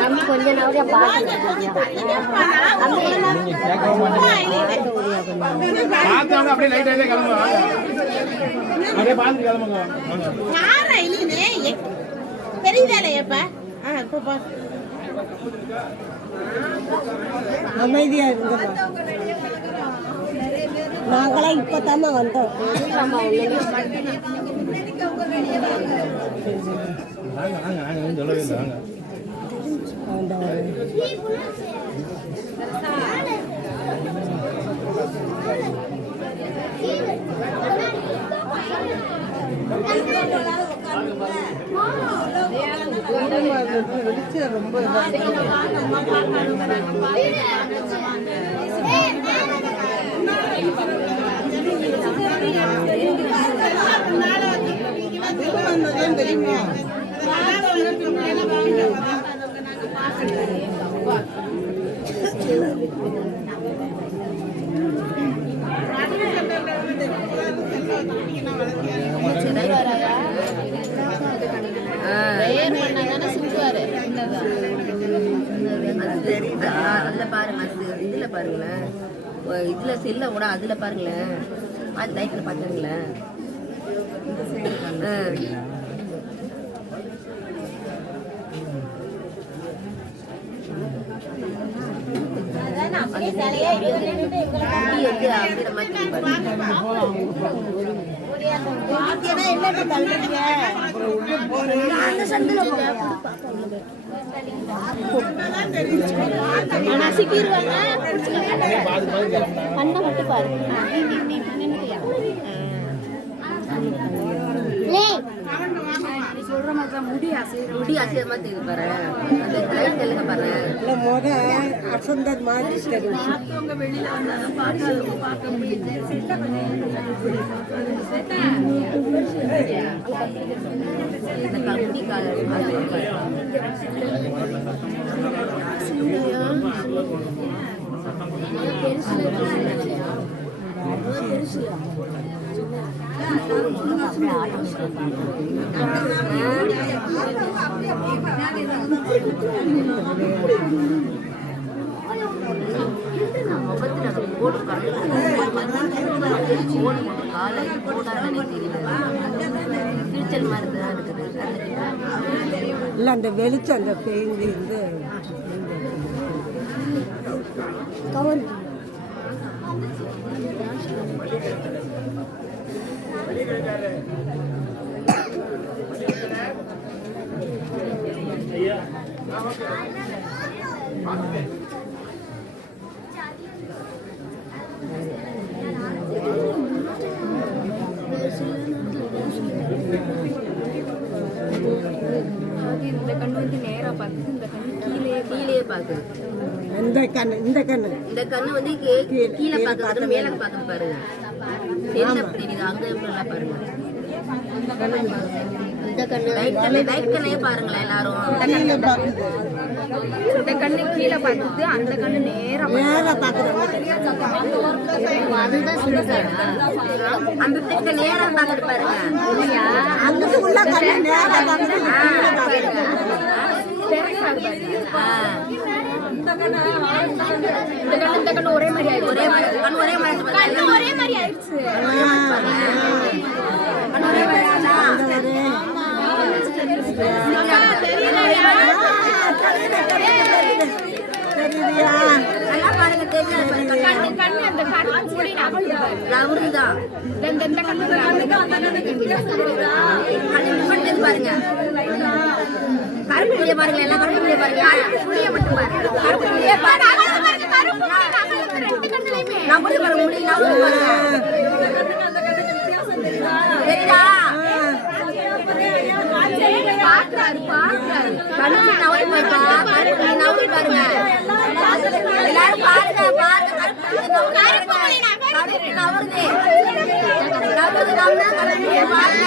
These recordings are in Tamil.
நம்ம கொஞ்ச நாளைக்கு பார்த்தாலும் அப்படியே லைட் ஆயிட்டே கிளம்புங்க. அப்படியே ஆ இப்போ பா. அமைதியா இருந்தோம் நாங்களாம் இப்பதாம்மா வந்தோம். வாங்க வாங்க வாங்க சொல்லவே இல்லை வாங்க. வெளிச்சம் ரொம்ப தெரியுமா அதுல பாருங்க அது இதுல பாருங்களேன் இதில் இதுல செல்ல கூட அதில் பாருங்களேன் அது லைட்ல பாத்துங்களேன் என்னட்டு தள்ளுறீங்க பார்த்து பார்த்து கிளம்புனாங்க கண்ணை மட்டும் பாரு முடி அசையமா தெரியுது பாரு. அந்த லைட் தெலுங்க பாரு. இல்ல முத அசந்தது மாதிரி தெரியும் இந்த க- முடி கால முகத்துல அந்த கோடு கோடு காலை போடாதே தெரியல கிழிச்சல் மாதிரி தான் இருக்குது இல்ல அந்த வெளிச்சம் அந்த பெயிண்ட் இருந்து கவர். இந்த கண்ணு வந்து நேராக பார்க்குது இந்த கண்ணு கீழே கீழே பாக்குது இந்த கண்ணு இந்த கண்ணு. இந்த கண்ணு வந்து கீழே பாக்குறது மேல பாக்குது பாருங்க. தெரியல தெரியுது? அங்க எப்படிலாம் பாருங்க. இந்த கண்ணு. பாருங்களேன் எல்லாரும். இந்த கண்ணு கீழே அந்த கண்ணு நேரா நேரா பாக்குறோம் அதுதான் சொல்லுறாங்க அந்த திட்ட நேரம் பாக்குது பாருங்க. அங்கிட்டு உள்ள கண்ணு நேரா இந்த கண்ணு இந்த கண்ணு ஒரே மாதிரி ஆயிடுச்சு ஒரே மாதிரி கண்ணு ஒரே மாதிரி கண்ணு ஒரே மாதிரி ஆயிடுச்சு கண்ணு ஒரே மாதிரி ஆச்சா? தெரியுதியா நல்லா பாருங்க தெரியல கண்ணு கண்ணு அந்த கண்ணு மூடி நகலுது இந்த இந்த- இந்த கண்ணு கண்ணு டிஃபரெண்ட் பாருங்க கருப்பு புளிய பாருங்க எல்லாம் கருப்பு பாருங்க மட்டும்? பாருங்க கருப்பு பாருங்க பாருங்க முடி பாருங்க தெரியுதா? பாக்குறாரு பாக்குறாரு நவரி கருப்பு நவரி பாருங்க. எல்லாரும் பாருங்க பாருங்க. கருப்பு நவருது நவருது நவருது பாருங்க.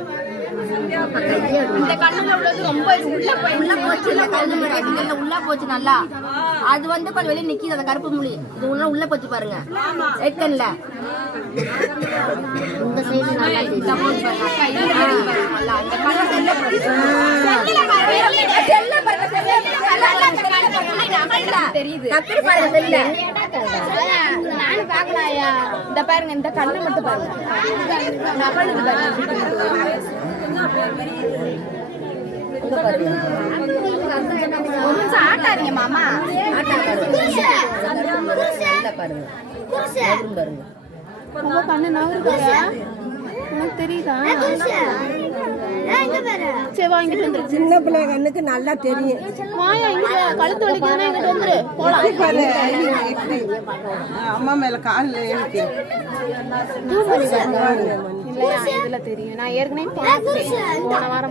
இந்த கண்ணுல உள்ளது ரொம்ப உள்ள போய் உள்ள போச்சு இல்ல கண்ணு மறைக்கல உள்ள போச்சு நல்லா அது வந்து கொஞ்சம் வெளியே நிக்கிது அந்த கருப்பு இது உள்ள உள்ள போச்சு பாருங்க ரைட் கண்ணுல இந்த சைடு நல்லா நல்லா இந்த கண்ணு செல்ல பாருங்க செல்ல பாருங்க தெரியுது டக்குனு பாருங்க செல்ல நானும் பாக்கலாயா இந்த பாருங்க இந்த கண்ணை மட்டும் பாருங்க. ஆட்டாதீங்க மாமா. தெரியுதா சின்ன பிள்ளை கண்ணுக்கு நல்லா தெரியும். கழுத்து வலிக்குதுன்னா இங்கிட்டு வந்துரு. போலாம். அம்மா மேல காலில் எழுதி இல்லையா? இதுல தெரியும். நான் ஏற்கனவே பார்த்தேன் போன வாரம்